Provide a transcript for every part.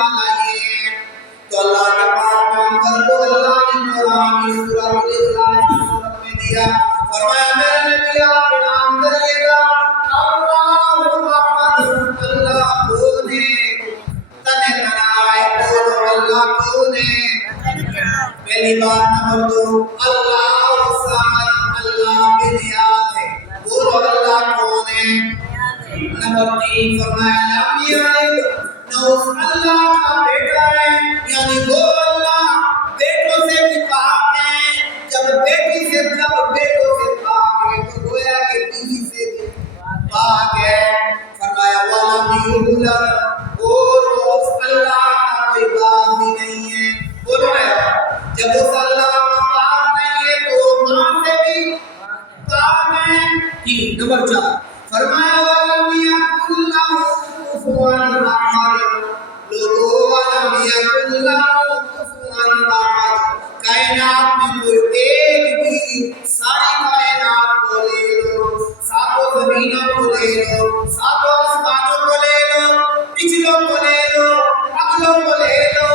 والا یہ ہے۔ تو اللہ کے پاک پیغمبر کو اللہ نے قرآن کی سورہ الاخلاص میں دیا، فرمایا میرے نبی آپ اعلان کریے گا اللہ احد، اللہ کون ہے؟ تنے تنائے بولو اللہ کون ہے؟ پہلی بات نمبر 2 اللہ الصمد، اللہ بے نیاز ہے، بولو اللہ کون ہے؟ نمبر 3 فرمایا لم یلد، نہ اس اللہ کا بیٹا ہے، یعنی وہ اللہ بیٹوں سے بھی پاک ہے۔ جب بیٹی سے جب بیٹوں سے پاک ہے تو گویا کہ بیوی سے بھی پاک ہے۔ فرمایا وَلَمْ يُولَدْ، اور اس اللہ کا کوئی باپ بھی نہیں ہے۔ بولو نا، جب اس اللہ کا باپ نہیں ہے تو ماں سے بھی پاک ہے۔ جی نمبر 4 فرمایا وَلَمْ يَكُن لَّهُ كُفُوًا أَحَدٌ، لوگوں وَلَمْ يَكُن لَّهُ كُفُوًا أَحَدٌ، کائنات میں کوئی ایک بھی، ساری کائنات کو لے لو، ساتوں زمینوں کو لے لو، ساتوں آسمانوں کو لے لو، پچھلوں کو لے لو، اگلوں کو لے لو،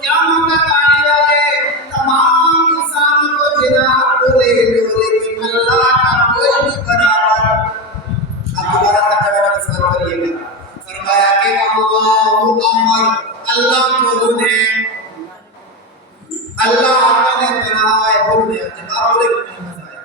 قیامت تک آنے والے تمام انسانوں کو، جنات کو لے لو، لیکن اللہ کا کوئی بھی برابر۔ آپ دوبارہ ترجمہ کا سوال کریے گا۔ فرمایا کہ اللہ احد، اللہ کون ہے؟ اللہ آپ نے بنایا ہے، بولنے جب آپ بولے کہ مزہ آیا،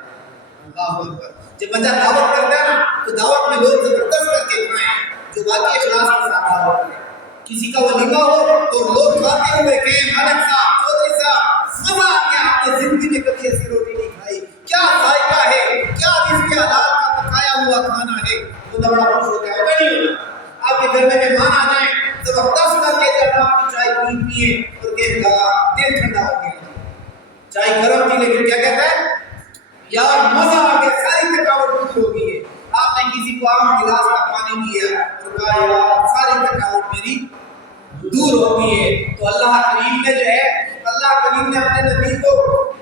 اللہ اکبر۔ جب بندہ دعوت کرتا ہے نا تو دعوت میں لوگ زبردست کر کے کھائیں، جو باقی اخلاص کے ساتھ دعوت کریں۔ کسی کا ولیمہ ہو تو لوگ کھاتے ہوئے کہیں ملک صاحب، چودھری صاحب، مزہ آ گیا، آپ نے زندگی میں کبھی ایسی روٹی نہیں کھائی، کیا ذائقہ ہے، کیا اس کے حلال کا پکایا ہوا کھانا ہے، تو بڑا خوش ہوتا ہے۔ ہوتا نہیں ہوتا؟ آپ کے گھر میں مہمان آ جائیں زبردست کر کے جب آپ کی چائے پینی ہے اور کہے گا دل ٹھنڈا ہو گیا، چائے گرم تھی لیکن کیا کہتا ہے یار مزہ آ گیا، ساری تھکاوٹ دور ہو گئی ہے۔ آپ نے کسی کو آم گلاس کا پانی دیا اور کہا یار ساری تھکاوٹ میری دور ہو گئی ہے۔ تو اللہ کریم نے جو ہے، اللہ کریم نے اپنے نبی کو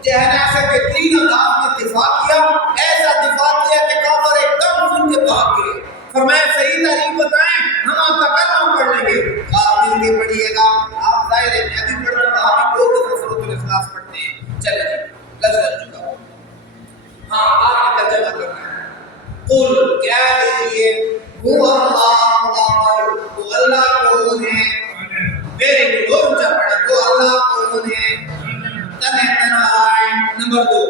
جہنم سے بہترین انداز میں دفاع کیا، ایسا دفاع کیا کہ کافر ایک دم سن کے بھاگ گئے۔ فرمایا صحیح تعریف بتائیں، ہم آپ کا کلمہ پڑھ لیں گے، آپ مل کے پڑھیے گا۔ آپ ظاہر ہے میں بھی پڑھتا ہوں، آپ بھی بہت دفعہ سورۃ الاخلاص پڑھتے ہیں۔ چلے جی لفظ لگ چکا ہوں، ہاں آپ نے ترجمہ کرنا ہے۔ قل کہہ دیجئے هو اللہ احد، وہ اللہ کون ہے؟ میرے لوگ اونچا پڑھے، وہ اللہ کون ہے؟ تنہا نمبر 2